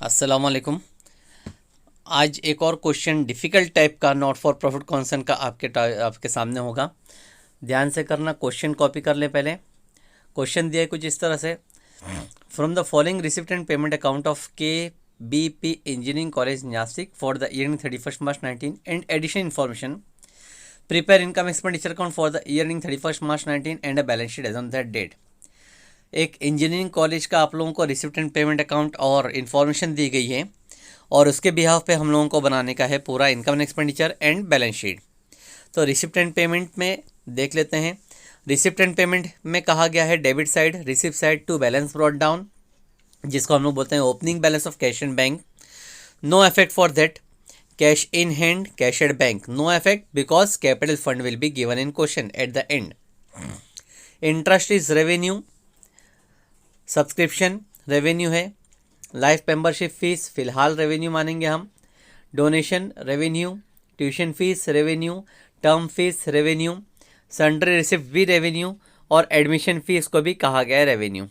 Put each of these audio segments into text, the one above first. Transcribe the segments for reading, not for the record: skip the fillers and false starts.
अस्सलाम वालेकुम। आज एक और क्वेश्चन डिफ़िकल्ट टाइप का नॉट फॉर प्रॉफिट कॉन्सेंट का आपके सामने होगा। ध्यान से करना, क्वेश्चन कॉपी कर ले। पहले क्वेश्चन दिया है कुछ इस तरह से, from the following receipt and payment account of KBP engineering college Nashik for the year 31 March 19 and additional information, prepare income expenditure account for the year 31 March 19 and a balance sheet as on that date. एक engineering college का आप लोगों को receipt and payment account और information दी गई है और उसके बिहाफ पे हम लोगों को बनाने का है पूरा income and expenditure and balance sheet. तो रिसिप्ट एंड पेमेंट में देख लेते हैं। रिसिप्ट एंड पेमेंट में कहा गया है debit side, receipt side to balance brought down, जिसको हम लोग बोलते हैं opening balance of cash and bank. No effect for that, cash in hand, cash at bank, no effect because capital fund will be given in question at the end. Interest is revenue, subscription revenue है, life membership fees फ़िलहाल revenue मानेंगे हम, donation revenue, tuition fees revenue, term fees revenue, sundry receipt भी revenue और admission fees को भी कहा गया है रेवेन्यू।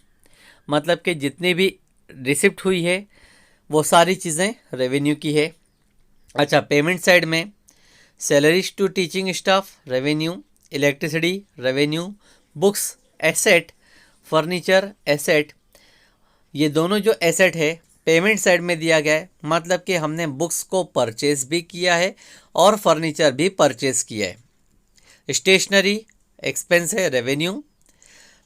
मतलब कि जितनी भी रिसिप्ट हुई है वो सारी चीज़ें रेवेन्यू की है। अच्छा, पेमेंट साइड में salaries to teaching staff revenue, electricity revenue, books asset, furniture asset, ये दोनों जो एसेट है पेमेंट साइड में दिया गया है। मतलब कि हमने बुक्स को परचेज भी किया है और फर्नीचर भी परचेज किया है। स्टेशनरी एक्सपेंस है रेवेन्यू।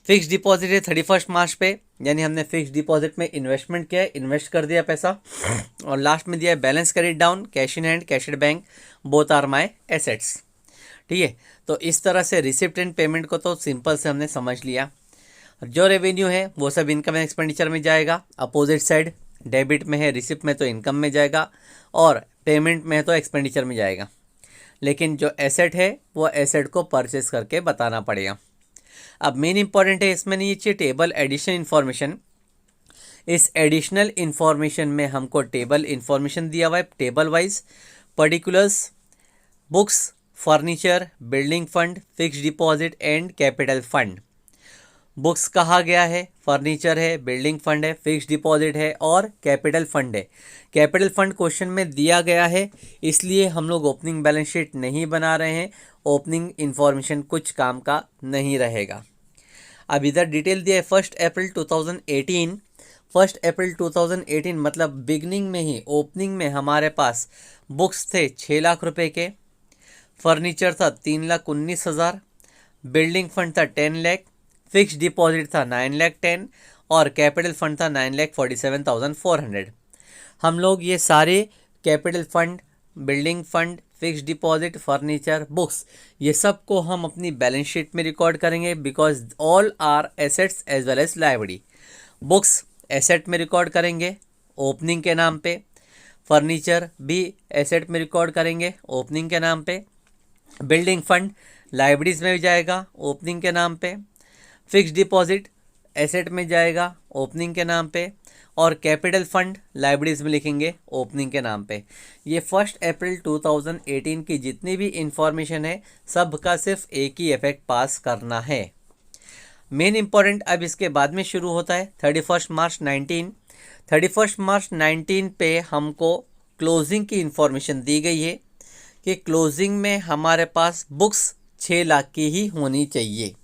फिक्स डिपॉजिट है 31 मार्च पे, यानी हमने फिक्स डिपॉजिट में इन्वेस्टमेंट किया है, इन्वेस्ट कर दिया पैसा। और लास्ट में दिया है balance carried down, cash in hand, cash at bank, both are my assets. ठीक है, तो इस तरह से रिसिप्ट एंड पेमेंट को तो सिंपल से हमने समझ लिया। जो रेवेन्यू है वो सब इनकम एंड एक्सपेंडिचर में जाएगा, अपोजिट साइड डेबिट में है, रिसिप्ट में तो इनकम में जाएगा और पेमेंट में है तो एक्सपेंडिचर में जाएगा। लेकिन जो एसेट है वो एसेट को परचेस करके बताना पड़ेगा। अब मेन इंपॉर्टेंट है इसमें नीचे टेबल एडिशन इन्फॉर्मेशन। इस एडिशनल इन्फॉर्मेशन में हमको टेबल इन्फॉर्मेशन दिया हुआ है, table wise particulars, books, furniture, building fund, fix deposit and capital fund. Books कहा गया है, फर्नीचर है, बिल्डिंग फंड है, फिक्स डिपॉजिट है और कैपिटल फंड है। कैपिटल फंड क्वेश्चन में दिया गया है, इसलिए हम लोग ओपनिंग बैलेंस शीट नहीं बना रहे हैं। ओपनिंग इन्फॉर्मेशन कुछ काम का नहीं रहेगा। अब इधर डिटेल दिया है 1 अप्रैल 2018। 1 अप्रैल 2018 मतलब बिगनिंग में ही, ओपनिंग में हमारे पास बुक्स थे 6 लाख रुपए के, फर्नीचर था 3,19,000, बिल्डिंग फंड था 10 लाख, फिक्स डिपॉजिट था 9,10,000 और कैपिटल फंड था 9,47,400। हम लोग ये सारे capital fund, building fund, fix deposit, furniture, books, ये सब को हम अपनी बैलेंस शीट में रिकॉर्ड करेंगे because all are assets as well as liability. Books asset में रिकॉर्ड करेंगे ओपनिंग के नाम पे, फर्नीचर भी एसेट में रिकॉर्ड करेंगे ओपनिंग के नाम पे, बिल्डिंग फंड लाइब्रेरीज में भी जाएगा ओपनिंग के नाम पे, फिक्स डिपॉजिट एसेट में जाएगा ओपनिंग के नाम पे और कैपिटल फंड लाइब्रेरीज में लिखेंगे ओपनिंग के नाम पे। ये 1 अप्रैल 2018 की जितनी भी इंफॉर्मेशन है सब का सिर्फ एक ही इफेक्ट पास करना है। मेन इंपॉर्टेंट अब इसके बाद में शुरू होता है 31 मार्च 19। 31 मार्च 19 पे हमको क्लोजिंग की इंफॉर्मेशन दी गई है कि क्लोजिंग में हमारे पास बुक्स 6 लाख की ही होनी चाहिए।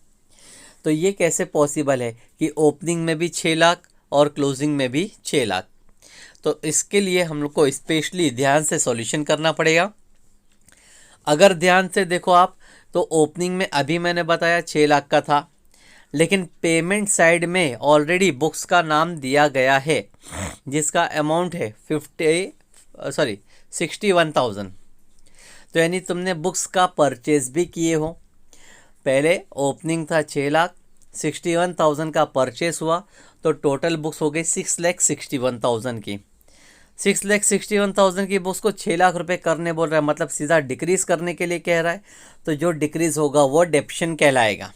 तो ये कैसे पॉसिबल है कि ओपनिंग में भी 6 लाख और क्लोजिंग में भी 6 लाख? तो इसके लिए हम लोग को स्पेशली ध्यान से सॉल्यूशन करना पड़ेगा। अगर ध्यान से देखो आप तो ओपनिंग में अभी मैंने बताया 6 लाख का था, लेकिन पेमेंट साइड में ऑलरेडी बुक्स का नाम दिया गया है जिसका अमाउंट है 61,000। तो यानी तुमने बुक्स का परचेज भी किए हो। पहले ओपनिंग था 6 लाख, 61,000 का परचेस हुआ तो टोटल बुक्स हो गई 6,61,000 की। 6,61,000 की बुक्स को 6 लाख रुपए करने बोल रहा है, मतलब सीधा डिक्रीज करने के लिए कह रहा है। तो जो डिक्रीज होगा वो डेप्शन कहलाएगा।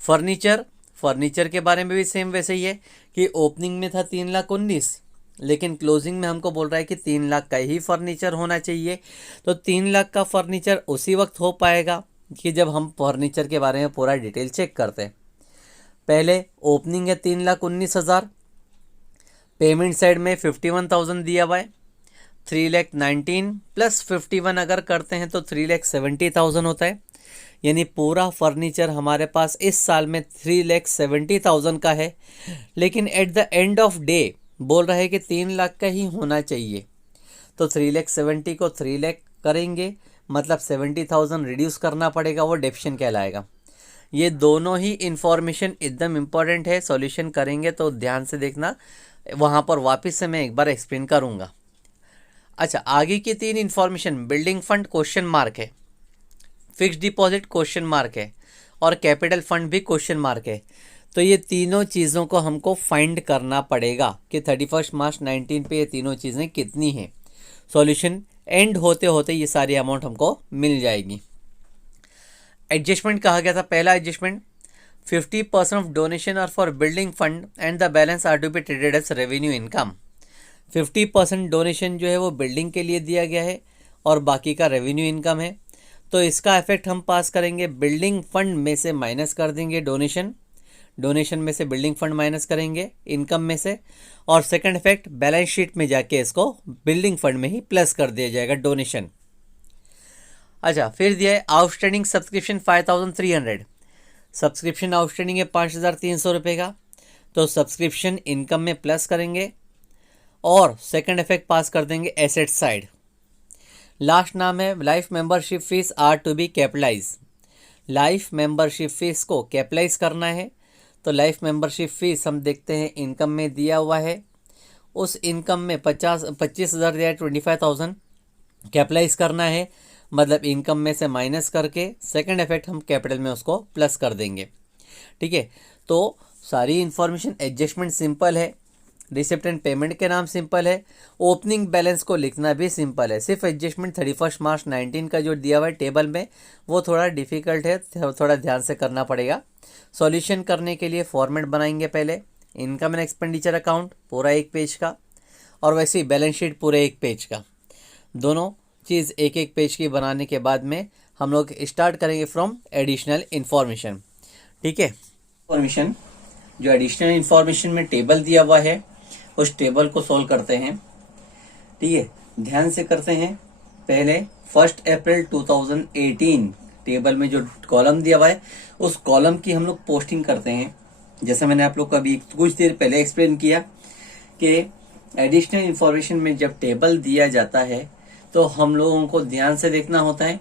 फर्नीचर के बारे में भी सेम वैसे ही है कि ओपनिंग में था 3,19,000 लेकिन क्लोजिंग में हमको बोल रहा है कि 3 लाख का ही फर्नीचर होना चाहिए। तो 3 लाख का फर्नीचर उसी वक्त हो पाएगा कि जब हम फर्नीचर के बारे में पूरा डिटेल चेक करते हैं। पहले ओपनिंग है 3,19,000, पेमेंट साइड में 51,000 दिया हुआ है, 3,19,000 प्लस 51 अगर करते हैं तो 3,70,000 होता है। यानी पूरा फर्नीचर हमारे पास इस साल में 3,70,000 का है, लेकिन eight the end of day बोल रहा है कि 3 लाख का ही होना चाहिए। तो 3,70,000 को 3 लाख करेंगे, मतलब 70,000 रिड्यूस करना पड़ेगा, वो डेप्शन कहलाएगा। ये दोनों ही इन्फॉर्मेशन एकदम इम्पॉर्टेंट है, सॉल्यूशन करेंगे तो ध्यान से देखना, वहाँ पर वापस से मैं एक बार एक्सप्लेन करूँगा। अच्छा, आगे की 3 information, building fund question mark है, फिक्स डिपॉजिट क्वेश्चन मार्क है, और कैपिटल फंड भी क्वेश्चन मार्क है। तो ये तीनों चीज़ों को हमको फाइंड करना पड़ेगा कि 31 मार्च 19 पे ये तीनों चीज़ें कितनी हैं। सॉल्यूशन एंड होते होते ये सारी अमाउंट हमको मिल जाएगी। एडजस्टमेंट कहा गया था, पहला adjustment 50% of donation are for building fund and the balance are to be treated as revenue income. 50% donation जो है वो बिल्डिंग के लिए दिया गया है और बाकी का रेवेन्यू इनकम है। तो इसका इफेक्ट हम पास करेंगे, बिल्डिंग फंड में से माइनस कर देंगे डोनेशन में से बिल्डिंग फंड माइनस करेंगे इनकम में से, और सेकंड इफेक्ट बैलेंस शीट में जाके इसको बिल्डिंग फंड में ही प्लस कर दिया जाएगा डोनेशन। अच्छा, फिर दिया है आउटस्टैंडिंग सब्सक्रिप्शन 5,300, सब्सक्रिप्शन आउटस्टैंडिंग है 5,300 रुपये का, तो सब्सक्रिप्शन इनकम में प्लस करेंगे और सेकंड इफेक्ट पास कर देंगे एसेट साइड। लास्ट नाम है life membership fees are to be capitalise. Life membership fees को कैपिटलाइज करना है, तो लाइफ मेंबरशिप फीस हम देखते हैं इनकम में दिया हुआ है, उस इनकम में 25,000 दिया है, 25,000 कैपिटलाइज करना है, मतलब इनकम में से माइनस करके सेकंड इफेक्ट हम कैपिटल में उसको प्लस कर देंगे। ठीक है, तो सारी इन्फॉर्मेशन, एडजस्टमेंट सिंपल है, रिसिप्ट एंड पेमेंट के नाम सिंपल है, ओपनिंग बैलेंस को लिखना भी सिंपल है। सिर्फ एडजस्टमेंट 31 मार्च 19 का जो दिया हुआ है टेबल में वो थोड़ा डिफिकल्ट है, थोड़ा ध्यान से करना पड़ेगा। सॉल्यूशन करने के लिए फॉर्मेट बनाएंगे, पहले इनकम एंड एक्सपेंडिचर अकाउंट पूरा 1 पेज का, और वैसे ही बैलेंस शीट पूरे 1 पेज का, दोनों चीज़ 1-1 पेज की बनाने के बाद में हम लोग स्टार्ट करेंगे फ्रॉम एडिशनल इन्फॉर्मेशन। ठीक है, इन्फॉर्मेशन जो एडिशनल इन्फॉर्मेशन में टेबल दिया हुआ है उस टेबल को सोल्व करते हैं। ठीक है, ध्यान से करते हैं। पहले 1 अप्रैल 2018 टेबल में जो कॉलम दिया हुआ है उस कॉलम की हम लोग पोस्टिंग करते हैं। जैसे मैंने आप लोग को अभी कुछ देर पहले एक्सप्लेन किया कि एडिशनल इन्फॉर्मेशन में जब टेबल दिया जाता है तो हम लोगों को ध्यान से देखना होता है।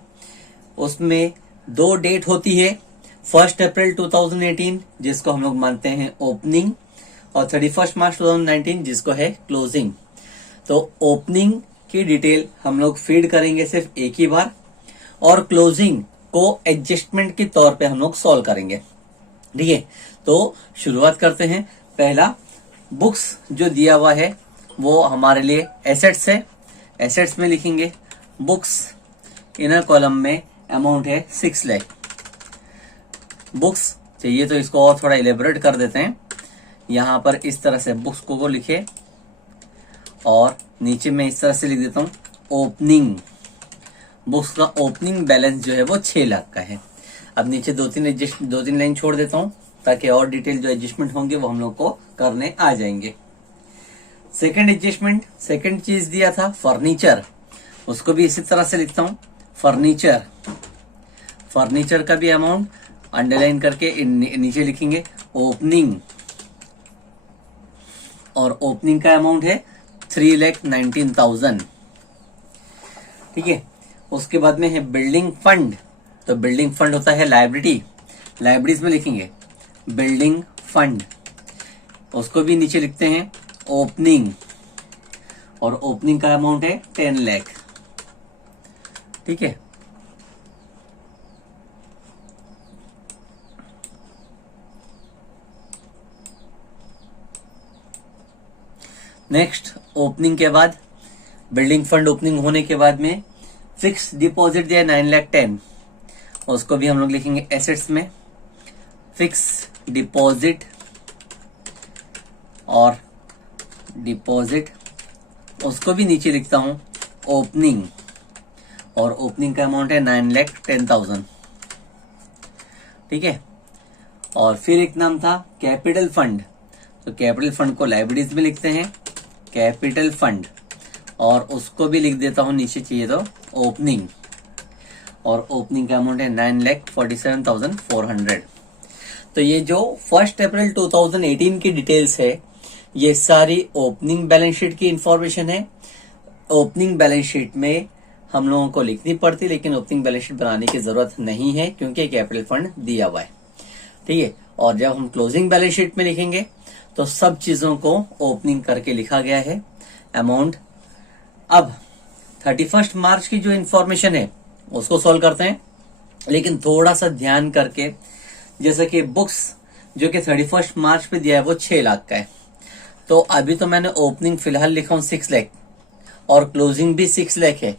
उसमें 2 डेट होती है, 1 अप्रैल 2018 जिसको हम लोग मानते हैं ओपनिंग, और 31 मार्च 2019 जिसको है क्लोजिंग। तो ओपनिंग की डिटेल हम लोग फीड करेंगे सिर्फ एक ही बार, और क्लोजिंग को एडजस्टमेंट के तौर पे हम लोग सॉल्व करेंगे। ठीक है, तो शुरुआत करते हैं। पहला बुक्स जो दिया हुआ है वो हमारे लिए एसेट्स है, एसेट्स में लिखेंगे बुक्स, इनर कॉलम में अमाउंट है 6 लाख। बुक्स चाहिए तो इसको और थोड़ा इलेबोरेट कर देते हैं, यहां पर इस तरह से बुक्स को लिखे, और नीचे में इस तरह से लिख देता हूं ओपनिंग। बुक्स का ओपनिंग बैलेंस जो है वो 6 लाख का है। अब नीचे 2-3 लाइन छोड़ देता हूं ताकि और डिटेल जो एडजस्टमेंट होंगे वो हम लोग को करने आ जाएंगे। सेकंड एडजस्टमेंट, सेकंड चीज दिया था फर्नीचर, उसको भी इसी तरह से लिखता हूं फर्नीचर। फर्नीचर का भी अमाउंट अंडरलाइन करके नीचे लिखेंगे ओपनिंग, और ओपनिंग का अमाउंट है 3,19,000। ठीक है, उसके बाद में है बिल्डिंग फंड, तो बिल्डिंग फंड होता है लाइब्रेरी, लाइब्रेरीज में लिखेंगे बिल्डिंग फंड, उसको भी नीचे लिखते हैं ओपनिंग, और ओपनिंग का अमाउंट है 10 लाख। ठीक है, नेक्स्ट ओपनिंग के बाद बिल्डिंग फंड ओपनिंग होने के बाद में फिक्स डिपॉजिट दिया 9,10,000, उसको भी हम लोग लिखेंगे एसेट्स में फिक्स डिपॉजिट, और डिपॉजिट उसको भी नीचे लिखता हूं ओपनिंग, और ओपनिंग का अमाउंट है 9,10,000। ठीक है, और फिर एक नाम था कैपिटल फंड, तो कैपिटल फंड को लाइब्रेरीज में लिखते हैं कैपिटल फंड, और उसको भी लिख देता हूं नीचे चाहिए तो ओपनिंग, और ओपनिंग का अमाउंट है 9,47,400। तो ये जो 1 अप्रैल 2018 की डिटेल्स है, ये सारी ओपनिंग बैलेंस शीट की इंफॉर्मेशन है। ओपनिंग बैलेंस शीट में हम लोगों को लिखनी पड़ती, लेकिन ओपनिंग बैलेंस शीट बनाने की जरूरत नहीं है क्योंकि कैपिटल फंड दिया हुआ है, ठीक है। और जब हम क्लोजिंग बैलेंस शीट में लिखेंगे तो सब चीजों को ओपनिंग करके लिखा गया है अमाउंट। अब 31 मार्च की जो इंफॉर्मेशन है उसको सॉल्व करते हैं, लेकिन थोड़ा सा ध्यान करके। जैसे कि बुक्स जो कि 31 मार्च पे दिया है वो 6 लाख का है, तो अभी तो मैंने ओपनिंग फिलहाल लिखा हूं 6 लाख और क्लोजिंग भी 6 लाख है।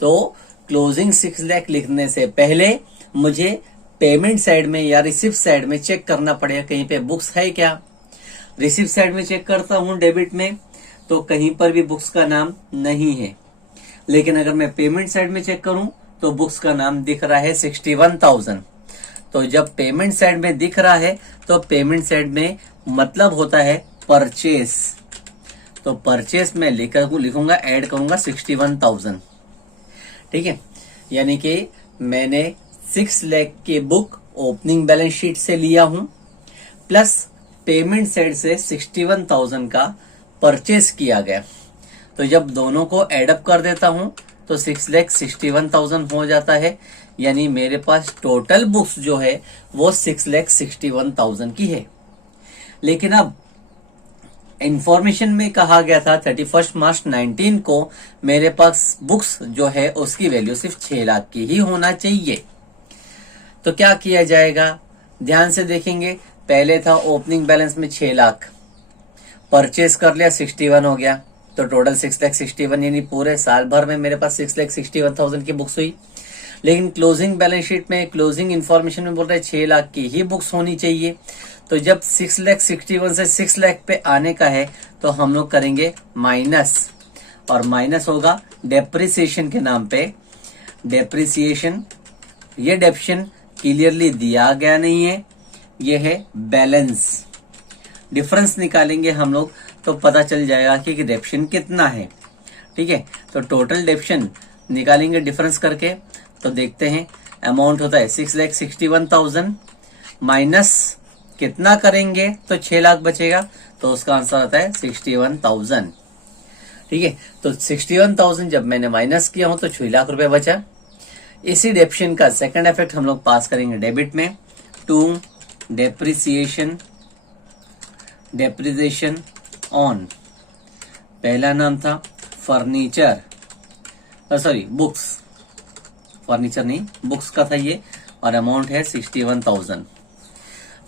तो क्लोजिंग 6 लाख लिखने से पहले मुझे पेमेंट साइड में या रिसिप्ट साइड में चेक करना पड़ेगा कहीं पे बुक्स है क्या। रिसिप्ट साइड में चेक करता हूं डेबिट में, तो कहीं पर भी बुक्स का नाम नहीं है। लेकिन अगर मैं पेमेंट साइड में चेक करूं तो बुक्स का नाम दिख रहा है 61,000। तो जब पेमेंट साइड में दिख रहा है तो पेमेंट साइड में मतलब होता है परचेस। तो परचेस में लिखूंगा ऐड करूंगा 61,000, ठीक है। यानी कि मैंने 6 लाख की बुक ओपनिंग बैलेंस शीट से लिया हूं, प्लस पेमेंट साइड से 61,000 का परचेस किया गया। तो जब दोनों को एडअप कर देता हूं तो 6,61,000 हो जाता है। यानी मेरे पास टोटल बुक्स जो है वो 6,61,000 की है। लेकिन अब इंफॉर्मेशन में कहा गया था 31 मार्च 19 को मेरे पास बुक्स जो है उसकी वैल्यू सिर्फ 6 लाख की ही होना चाहिए। तो क्या किया जाएगा, ध्यान से देखेंगे। पहले था ओपनिंग बैलेंस में 6 लाख, परचेस कर लिया 61 हो गया, तो टोटल 6,61,000, यानी पूरे साल भर में मेरे पास 6,61,000 की बुक्स हुई। लेकिन क्लोजिंग बैलेंस शीट में क्लोजिंग इंफॉर्मेशन में बोल रहे 6 लाख की ही बुक्स होनी चाहिए। तो जब 6,61,000 से 6 लाख पे आने का है तो हम लोग करेंगे माइनस, और माइनस होगा डेप्रिसिएशन के नाम पे। डेप्रिसिएशन, ये डेप्शन क्लियरली दिया गया नहीं है, ये है बैलेंस। डिफरेंस निकालेंगे हम लोग तो पता चल जाएगा कि डेप्शन कितना है, ठीक है। तो टोटल डेप्शन निकालेंगे डिफरेंस करके, तो देखते हैं अमाउंट होता है 6,61,000 माइनस कितना करेंगे तो 6 लाख बचेगा, तो उसका आंसर आता है 61,000, ठीक है। तो 61,000 जब मैंने माइनस किया हूं तो 6 लाख रुपए बचा। इसी डेप्शन का सेकंड इफेक्ट हम लोग पास करेंगे डेबिट में, टू डेप्रिसिएशन ऑन, पहला नाम था फर्नीचर, सॉरी बुक्स, फर्नीचर नहीं बुक्स का था ये, और अमाउंट है 61,000।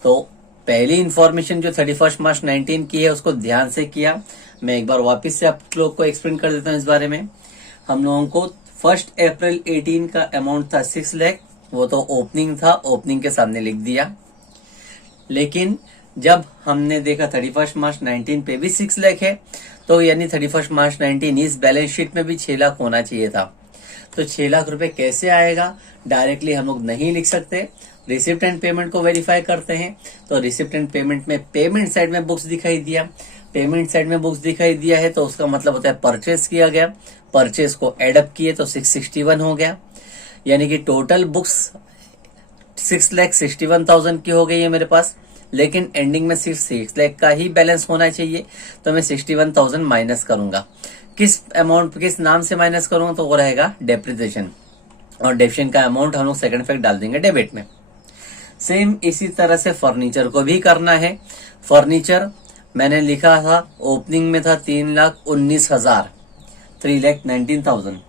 तो पहली इंफॉर्मेशन जो 31 मार्च 19 की है उसको ध्यान से किया। मैं एक बार वापस से आप लोग को एक्सप्लेन कर देता हूँ इस बारे में। हम लोगों को 1 अप्रैल 18 का अमाउंट था 6 लाख, वो तो ओपनिंग था, ओपनिंग के सामने लिख दिया। लेकिन जब हमने देखा 31 मार्च 19 पे भी 6 लाख है, तो यानी 31 मार्च 19 इस बैलेंस शीट में भी 6 लाख होना चाहिए था। तो 6 लाख रुपए कैसे आएगा, डायरेक्टली हम लोग नहीं लिख सकते। रिसिप्ट एंड पेमेंट को वेरीफाई करते हैं। तो रिसिप्ट एंड पेमेंट में पेमेंट साइड में बुक्स दिखाई दिया, पेमेंट साइड में बुक्स दिखाई दिया है तो उसका मतलब होता है परचेस किया गया, परचेस को एडअप किए तो 661 हो गया। यानी कि टोटल बुक्स 6,61,000 की हो गई है मेरे पास, लेकिन एंडिंग में सिर्फ 6 लाख का ही बैलेंस होना चाहिए। तो मैं 61,000 माइनस करूंगा। किस अमाउंट, किस नाम से माइनस करूंगा, तो वो रहेगा डेप्रिसिएशन, और डेप्रिसिएशन का अमाउंट हम लोग सेकंड इफेक्ट डाल देंगे डेबिट में। सेम इसी तरह से फर्नीचर को भी करना है। फर्नीचर मैंने लिखा था ओपनिंग में था 3,19,000, 3,19,000।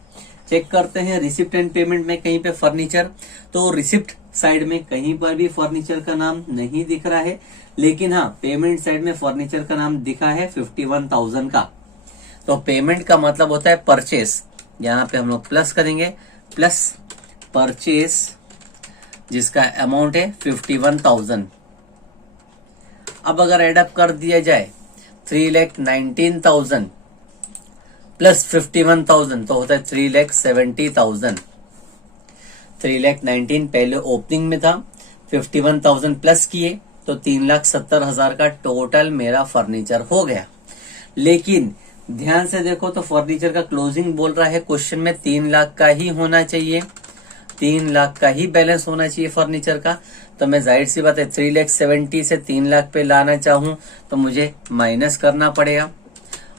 चेक करते हैं रिसिप्ट एंड पेमेंट में कहीं पे फर्नीचर, तो रिसिप्ट साइड में कहीं पर भी फर्नीचर का नाम नहीं दिख रहा है, लेकिन हाँ पेमेंट साइड में फर्नीचर का नाम दिखा है 51,000 का। तो पेमेंट का मतलब होता है परचेस, यहाँ पे हम लोग प्लस करेंगे, प्लस परचेस जिसका अमाउंट है 51,000। अब अगर एडअप कर दिया जाए 3,19,000 प्लस 51,000 तो होता है 3,70,000। 3,19,000 पहले ओपनिंग में था, 51,000 प्लस किए तो 3,70,000 का टोटल मेरा फर्नीचर हो गया। लेकिन ध्यान से देखो तो फर्नीचर का क्लोजिंग बोल रहा है क्वेश्चन में 3 लाख का ही होना चाहिए, 3 लाख का ही बैलेंस होना चाहिए फर्नीचर का। तो मैं जाहिर सी बात है 3,70,000 से 3 लाख पे लाना चाहूं तो मुझे माइनस करना पड़ेगा,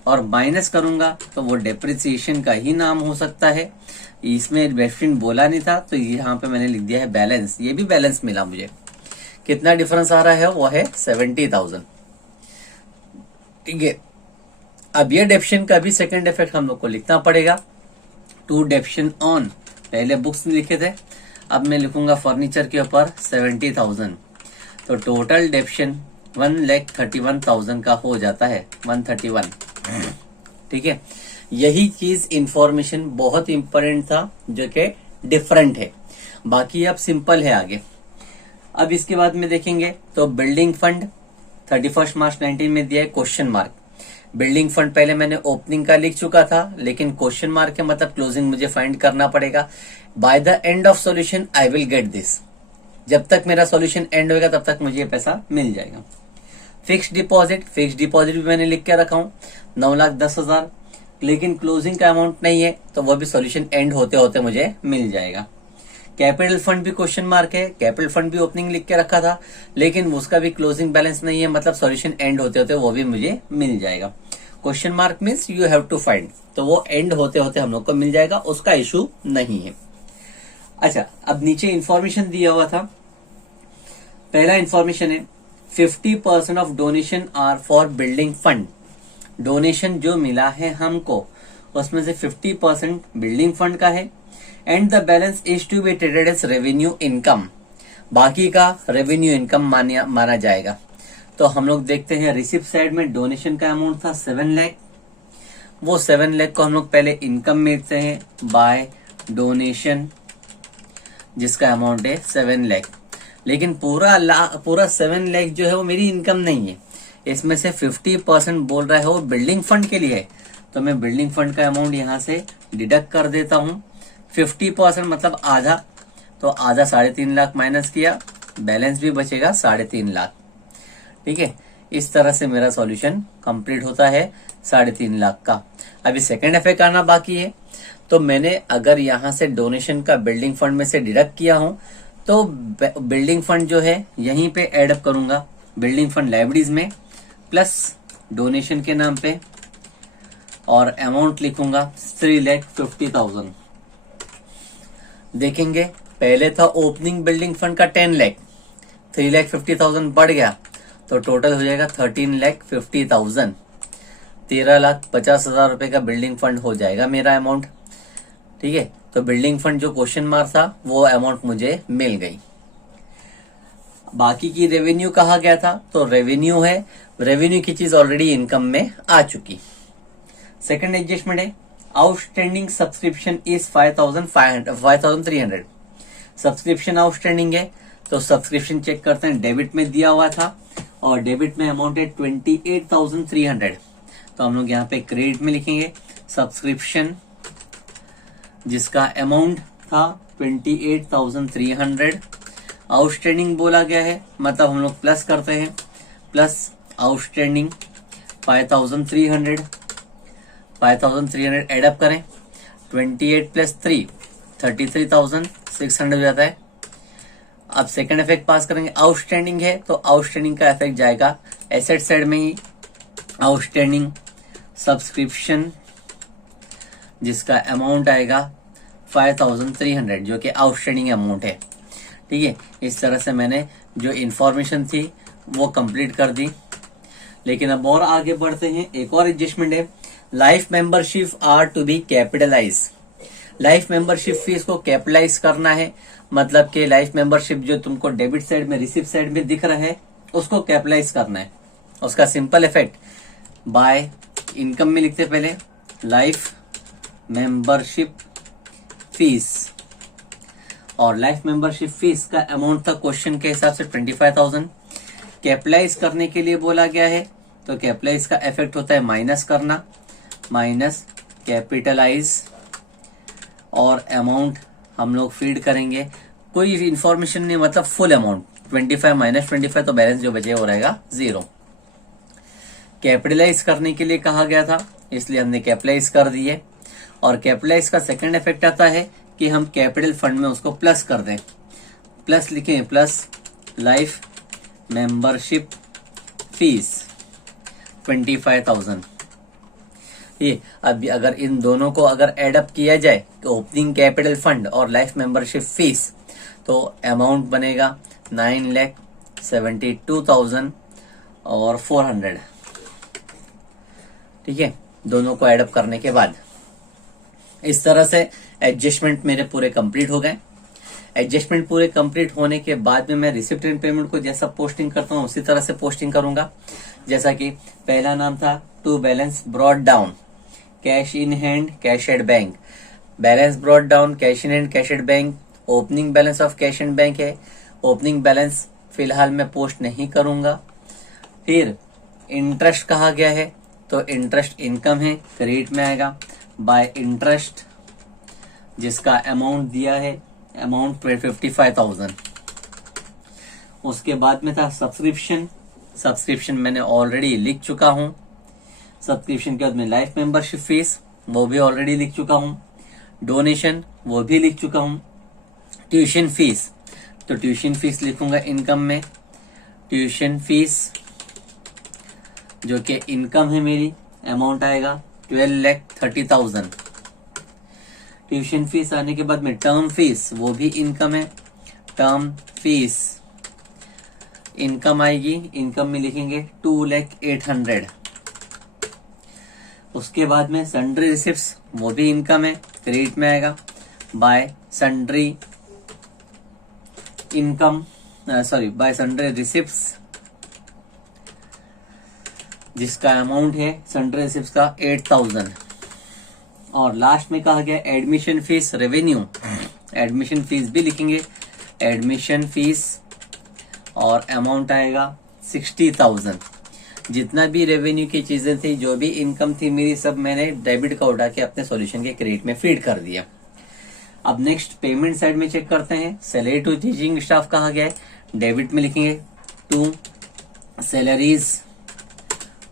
और माइनस करूंगा तो वो डेप्रिसिएशन का ही नाम हो सकता है। इसमें डेफिनेट बोला नहीं था तो यहाँ पे मैंने लिख दिया है बैलेंस, ये भी बैलेंस मिला मुझे। कितना डिफरेंस आ रहा है, वो है 70,000। ठीक है, अब ये डेप्शन का भी सेकंड इफेक्ट हम लोग को लिखना पड़ेगा। टू डेप्शन ऑन, पहले बुक्स में लिखे थे, अब मैं लिखूंगा फर्नीचर के ऊपर 70,000। तो टोटल डेप्शन 1,31,000 का हो जाता है, 131। ठीक है, यही चीज इंफॉर्मेशन बहुत इंपॉर्टेंट था जो कि डिफरेंट है, बाकी अब सिंपल है आगे। अब इसके बाद में देखेंगे तो बिल्डिंग फंड 31 मार्च 19 में दिया है क्वेश्चन मार्क। बिल्डिंग फंड पहले मैंने ओपनिंग का लिख चुका था, लेकिन क्वेश्चन मार्क है मतलब क्लोजिंग मुझे फाइंड करना पड़ेगा। By the end of solution I will get this, जब तक मेरा सॉल्यूशन एंड होगा तब तक मुझे ये पैसा मिल जाएगा। फिक्स डिपॉजिट भी मैंने लिख के रखा हूं 9,10,000, लेकिन क्लोजिंग का अमाउंट नहीं है तो वो भी सॉल्यूशन एंड होते होते मुझे मिल जाएगा। कैपिटल फंड भी क्वेश्चन मार्क है, कैपिटल फंड भी ओपनिंग लिख के रखा था, लेकिन उसका भी क्लोजिंग बैलेंस नहीं है, मतलब सॉल्यूशन एंड होते होते वो भी मुझे मिल जाएगा। Question mark means you have to find, तो वो एंड होते होते हम लोग को मिल जाएगा, उसका इशू नहीं है। अच्छा, अब नीचे इंफॉर्मेशन दिया हुआ था, पहला इंफॉर्मेशन है 50% of donation are for building fund. Donation जो मिला है हमको उसमें से 50% बिल्डिंग फंड का है, and the balance is to be treated as revenue income, बाकी का रेवेन्यू इनकम माना जाएगा। तो हम लोग देखते हैं रिसिप्ट साइड में डोनेशन का अमाउंट था 7 लाख, वो 7 लाख को हम लोग पहले इनकम मिलते हैं बाय डोनेशन, जिसका अमाउंट है 7 लाख। लेकिन पूरा 7 लाख जो है वो मेरी इनकम नहीं है, इसमें से 50% बोल रहा है वो बिल्डिंग फंड के लिए है, तो मैं बिल्डिंग फंड का अमाउंट यहां से डिडक्ट कर देता हूं। 50% मतलब आधा, तो आधा 3.5 लाख माइनस किया, बैलेंस भी बचेगा 3.5 लाख। ठीक है, इस तरह से मेरा सॉल्यूशन कंप्लीट होता है 3.5 लाख का। अभी सेकंड इफेक्ट आना बाकी है, तो मैंने अगर यहां से डोनेशन का बिल्डिंग फंड में से डिडक्ट किया हूं तो बिल्डिंग फंड जो है यहीं पे एडअप करूंगा, बिल्डिंग फंड लाइब्रेरीज में प्लस डोनेशन के नाम पे, और अमाउंट लिखूंगा 3,50,000। देखेंगे पहले था ओपनिंग बिल्डिंग फंड का 10 लाख, 3,50,000 बढ़ गया तो टोटल हो जाएगा 13,50,000, 13,50,000 रुपए का बिल्डिंग फंड हो जाएगा मेरा अमाउंट। ठीक है, तो बिल्डिंग फंड जो क्वेश्चन मार्क था वो अमाउंट मुझे मिल गई। बाकी की रेवेन्यू कहा गया था, तो रेवेन्यू है, रेवेन्यू की चीज ऑलरेडी इनकम में आ चुकी। सेकंड एडजस्टमेंट है outstanding subscription is 5,300। Subscription outstanding है तो सब्सक्रिप्शन चेक करते हैं, डेबिट में दिया हुआ था और डेबिट में अमाउंट है 28,300, तो हम लोग यहाँ पे क्रेडिट में लिखेंगे सब्सक्रिप्शन जिसका अमाउंट था 28,300। आउटस्टैंडिंग बोला गया है मतलब हम लोग प्लस करते हैं, प्लस आउटस्टैंडिंग 5,300 एडअप करें, 28 प्लस 3 33,600 हो जाता है। अब सेकंड इफेक्ट पास करेंगे, आउटस्टैंडिंग है तो आउटस्टैंडिंग का इफेक्ट जाएगा एसेट साइड में ही, आउटस्टैंडिंग सब्सक्रिप्शन जिसका अमाउंट आएगा 5,300 जो कि आउटस्टैंडिंग अमाउंट है। ठीक है, इस तरह से मैंने जो इंफॉर्मेशन थी वो कंप्लीट कर दी। लेकिन अब और आगे बढ़ते हैं, एक और एडजस्टमेंट है, life membership are to be capitalise. Life membership fees को कैपिटलाइज करना है, मतलब कि लाइफ मेंबरशिप जो तुमको डेबिट साइड में रिसिप्ट साइड में दिख रहा है उसको कैपिटलाइज करना है। उसका सिंपल इफेक्ट बाय इनकम में लिखते पहले लाइफ मेंबरशिप फीस, और लाइफ मेंबरशिप फीस का अमाउंट था क्वेश्चन के हिसाब से 25,000। कैपिटलाइज करने के लिए बोला गया है तो कैपिटलाइज का इफेक्ट होता है माइनस करना, माइनस कैपिटलाइज, और अमाउंट हम लोग फीड करेंगे, कोई इंफॉर्मेशन नहीं मतलब फुल अमाउंट 25 माइनस 25, तो बैलेंस जो बचे वो रहेगा 0। कैपिटलाइज करने के लिए कहा गया था इसलिए हमने कैपिटलाइज कर दिए। और कैपिटलाइज का सेकंड इफेक्ट आता है कि हम कैपिटल फंड में उसको प्लस कर दें। प्लस लिखें, प्लस लाइफ मेंबरशिप फीस 25,000। ये अब अगर इन दोनों को अगर एडअप किया जाए तो ओपनिंग कैपिटल फंड और लाइफ मेंबरशिप फीस, तो अमाउंट बनेगा 9,72,000 और 400। ठीक है, दोनों को एडअप करने के बाद इस तरह से एडजस्टमेंट मेरे पूरे कंप्लीट हो गए। एडजस्टमेंट पूरे कंप्लीट होने के बाद में मैं रिसिप्ट एंड पेमेंट को जैसा पोस्टिंग करता हूँ उसी तरह से पोस्टिंग करूंगा। जैसा कि पहला नाम था to balance brought down, cash in hand, cash at bank. Balance brought down, cash in hand, cash at bank. Opening balance of cash and bank है। ओपनिंग बैलेंस फिलहाल मैं पोस्ट नहीं करूंगा। फिर इंटरेस्ट कहा गया है, तो इंटरेस्ट इनकम है, क्रेडिट में आएगा बाय इंटरेस्ट, जिसका अमाउंट दिया है, अमाउंट 55,000। उसके बाद में था सब्सक्रिप्शन। सब्सक्रिप्शन मैंने ऑलरेडी लिख चुका हूं। सब्सक्रिप्शन के बाद में लाइफ मेंबरशिप फीस, वो भी ऑलरेडी लिख चुका हूं। डोनेशन, वो भी लिख चुका हूं। ट्यूशन फीस, तो ट्यूशन फीस लिखूंगा इनकम में। ट्यूशन फीस जो कि इनकम है मेरी, अमाउंट आएगा 12,30,000। ट्यूशन फीस आने के बाद में टर्म फीस, वो भी इनकम है। टर्म फीस इनकम आएगी, इनकम में लिखेंगे 2,08,000। उसके बाद में सन्ड्री रिसिप्ट्स, वो भी इनकम है, क्रेडिट में आएगा bye sundry income, bye sundry receipts, जिसका अमाउंट है सन्ड्री रिसिप्ट्स का 8,000। और लास्ट में कहा गया admission fees revenue, admission fees भी लिखेंगे, एडमिशन फीस और अमाउंट आएगा 60,000। जितना भी रेवेन्यू की चीजें थी, जो भी इनकम थी मेरी, सब मैंने डेबिट का उठा के अपने सॉल्यूशन के क्रेडिट में फीड कर दिया। अब नेक्स्ट पेमेंट साइड में चेक करते हैं। सैलरी टू टीचिंग स्टाफ कहा गया है, डेबिट में लिखेंगे to salaries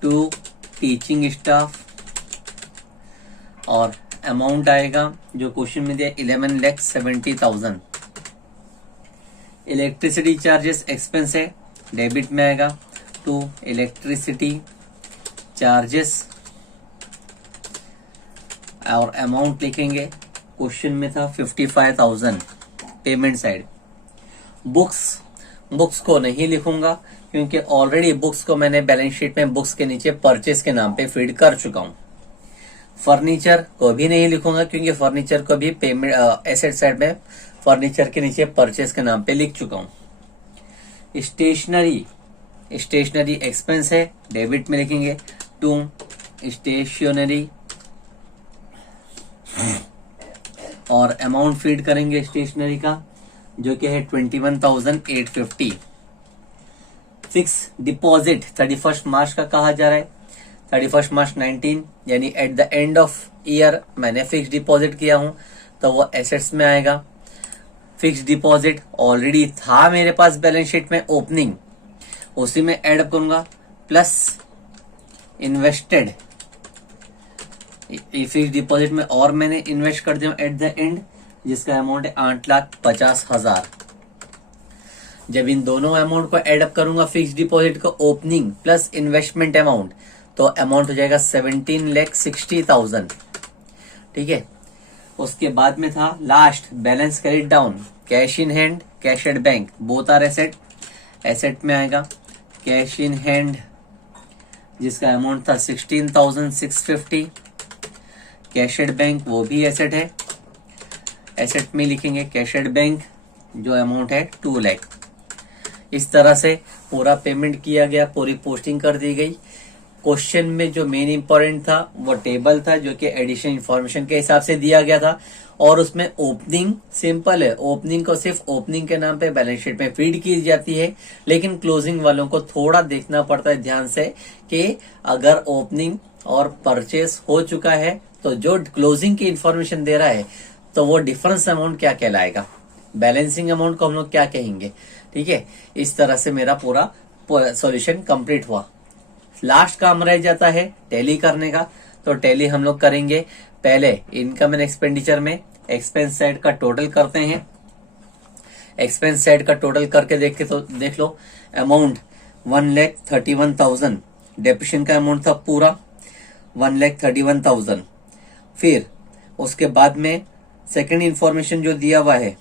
to teaching staff, और अमाउंट आएगा जो क्वेश्चन में दिया 11,70,000। इलेक्ट्रिसिटी चार्जेस एक्सपेंस है, डेबिट में आएगा टू इलेक्ट्रिसिटी चार्जेस, और अमाउंट लिखेंगे, क्वेश्चन में था 55,000। पेमेंट साइड बुक्स को नहीं लिखूंगा क्योंकि ऑलरेडी बुक्स को मैंने बैलेंस शीट में बुक्स के नीचे परचेस के नाम पे फीड कर चुका हूं। फर्नीचर को भी नहीं लिखूंगा क्योंकि फर्नीचर को भी पेमेंट एसेट साइड में फर्नीचर के नीचे परचेस के नाम पे लिख चुका हूं। स्टेशनरी एक्सपेंस है, डेबिट में लिखेंगे टू स्टेशनरी, और अमाउंट फीड करेंगे स्टेशनरी का जो कि है 21,850। फिक्स डिपॉजिट 31 मार्च का कहा जा रहा है, 31 मार्च 19 यानी eight the end of year मैंने फिक्स डिपॉजिट किया हूं, तो वो एसेट्स में आएगा। फिक्स डिपॉजिट ऑलरेडी था मेरे पास बैलेंस शीट में ओपनिंग, उसी में ऐड करूंगा, प्लस इन्वेस्टेड, फिक्स डिपॉजिट में और मैंने इन्वेस्ट कर दिया एट द एंड, जिसका अमाउंट है 8,50,000। जब इन दोनों अमाउंट को एडअप करूंगा, फिक्स डिपॉजिट का ओपनिंग प्लस इन्वेस्टमेंट अमाउंट, तो अमाउंट हो जाएगा 17,60,000। ठीक है, उसके बाद में था last balance credit down, cash in hand, cash at bank, both are asset. Asset में आएगा कैश इन हैंड जिसका अमाउंट था 16,650। कैश एट बैंक वो भी एसेट है, एसेट में लिखेंगे कैश एट बैंक जो अमाउंट है 2 लाख। इस तरह से पूरा पेमेंट किया गया, पूरी पोस्टिंग कर दी गई। क्वेश्चन में जो मेन इंपॉर्टेंट था वो टेबल था जो कि एडिशन इंफॉर्मेशन के हिसाब से दिया गया था, और उसमें ओपनिंग सिंपल है, ओपनिंग को सिर्फ ओपनिंग के नाम पे बैलेंस शीट में फीड की जाती है, लेकिन क्लोजिंग वालों को थोड़ा देखना पड़ता है ध्यान से कि अगर ओपनिंग और परचेस हो चुका है तो जो क्लोजिंग की इंफॉर्मेशन दे रहा है तो वो डिफरेंस अमाउंट क्या कहलाएगा, बैलेंसिंग अमाउंट को हम लोग क्या कहेंगे। ठीक है, इस तरह से मेरा पूरा सॉल्यूशन कंप्लीट हुआ। लास्ट काम रह जाता है टैली करने का, तो टैली हम लोग करेंगे। पहले इनकम एंड एक्सपेंडिचर में एक्सपेंस साइड का टोटल करते हैं। एक्सपेंस साइड का टोटल करके देख लो। अमाउंट 1,31,000, डेप्रिसिएशन का अमाउंट था पूरा 1,31,000। फिर उसके बाद में सेकंड इंफॉर्मेशन जो दिया हुआ है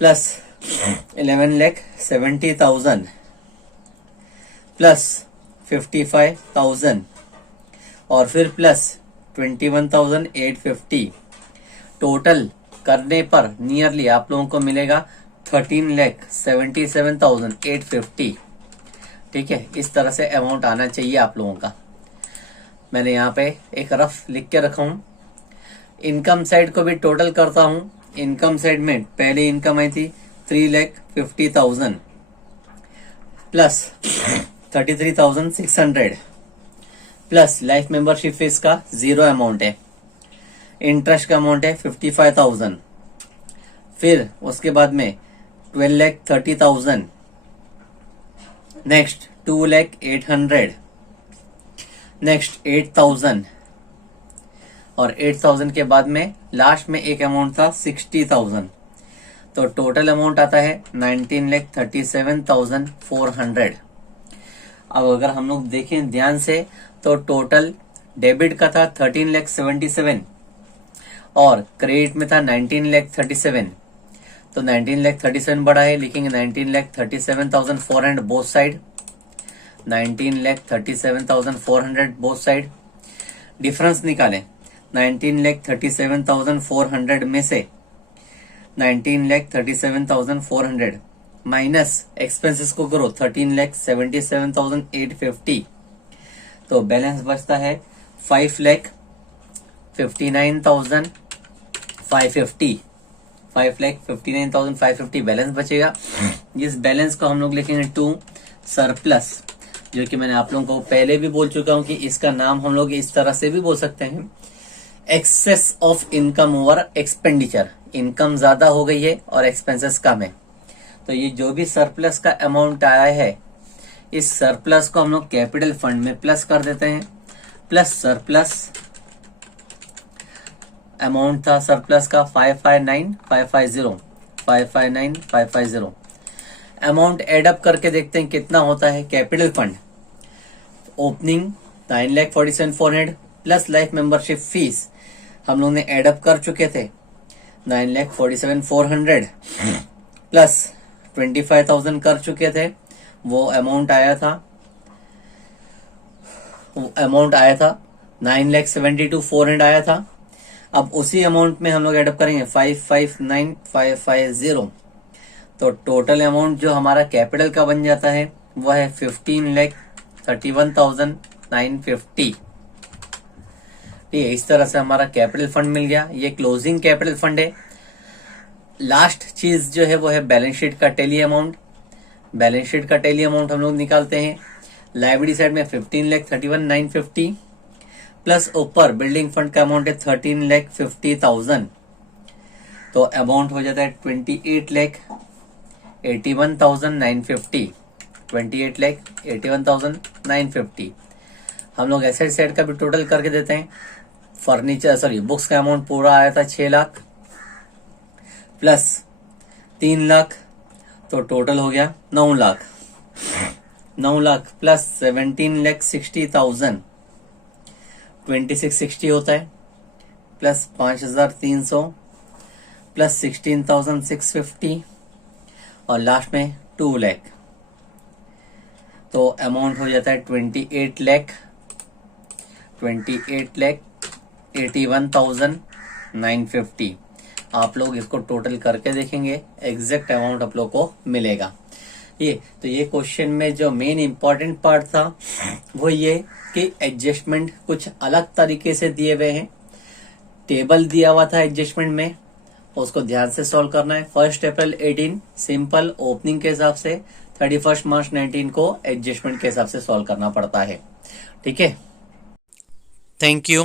प्लस 11,70,000 प्लस 55,000 और फिर प्लस 21,850, टोटल करने पर नियरली आप लोगों को मिलेगा 13,77,850। ठीक है, इस तरह से अमाउंट आना चाहिए आप लोगों का। मैंने यहाँ पे एक रफ लिख के रखा हूं। इनकम साइड को भी टोटल करता हूं। इनकम साइड में पहले इनकम आई थी 3,50,000 plus 33,600 plus life membership fees का 0 अमाउंट है। इंटरेस्ट का अमाउंट है 55,000। फिर उसके बाद में 12,30,000, नेक्स्ट 2,08,000, नेक्स्ट 8,000 और 8,000 के बाद में लास्ट में एक अमाउंट था 60,000। तो टोटल अमाउंट आता है 19,37,400। अब अगर हम लोग देखें ध्यान से तो टोटल डेबिट का था 13,77,000 और क्रेडिट में था 19,37,000। तो 19,37,000 बड़ा है, लिखेंगे 19,37,400 both side, 19,37,400 both side. Difference निकालें 19,37,400 में से 19,37,400 माइनस एक्सपेंसेस को करो 13,77,850। तो बैलेंस बचता है 5,59,550। 5,59,550 बैलेंस बचेगा। इस बैलेंस को हम लोग लिखेंगे टू सरप्लस, जो कि मैंने आप लोगों को पहले भी बोल चुका हूं कि इसका नाम हम लोग इस तरह से भी बोल सकते हैं, excess of income over expenditure. Income ज्यादा हो गई है और एक्सपेंसेस कम है, तो ये जो भी सरप्लस का अमाउंट आया है, इस सरप्लस को हम लोग कैपिटल फंड में प्लस कर देते हैं। प्लस सरप्लस अमाउंट था सरप्लस का 559,550, 559,550। अमाउंट एडअप करके देखते हैं कितना होता है। Capital fund opening 9,47,400 plus life membership fees हम लोग ने एडअप कर चुके थे 9,47,400 प्लस 25,000 कर चुके थे। वो अमाउंट आया था 9,72,400 आया था। अब उसी अमाउंट में हम लोग एडअप करेंगे 559,550। तो टोटल अमाउंट जो हमारा कैपिटल का बन जाता है वह है 15,31,950। ठीक है, इस तरह से हमारा कैपिटल फंड मिल गया। ये क्लोजिंग कैपिटल फंड है। लास्ट चीज जो है वो है बैलेंस शीट का टैली अमाउंट। बैलेंस शीट का टैली अमाउंट हम लोग निकालते हैं। लायबिलिटी साइड में 15,31,950 प्लस ऊपर बिल्डिंग फंड का अमाउंट है 13,50,000। तो अमाउंट हो जाता है 28,81,950। 28,81,950। हम लोग एसेट साइड का भी टोटल करके देते हैं। बुक्स का अमाउंट पूरा आया था 6 लाख प्लस 3 लाख, तो टोटल हो गया 9 लाख। 9 लाख प्लस 17,60,000, 2660 होता है, प्लस 5,300 प्लस 16,650 और लास्ट में 2 लाख। तो अमाउंट हो जाता है 28,81,950। आप लोग इसको टोटल करके देखेंगे, एग्जैक्ट अमाउंट आप लोग को मिलेगा। ये क्वेश्चन में जो मेन इंपॉर्टेंट पार्ट था वो ये कि एडजस्टमेंट कुछ अलग तरीके से दिए हुए हैं। टेबल दिया हुआ था एडजस्टमेंट में, उसको ध्यान से सॉल्व करना है। 1 अप्रैल 18 सिंपल ओपनिंग के हिसाब से, 31 मार्च 19 को एडजस्टमेंट के हिसाब से सॉल्व करना पड़ता है। ठीक है, थैंक यू।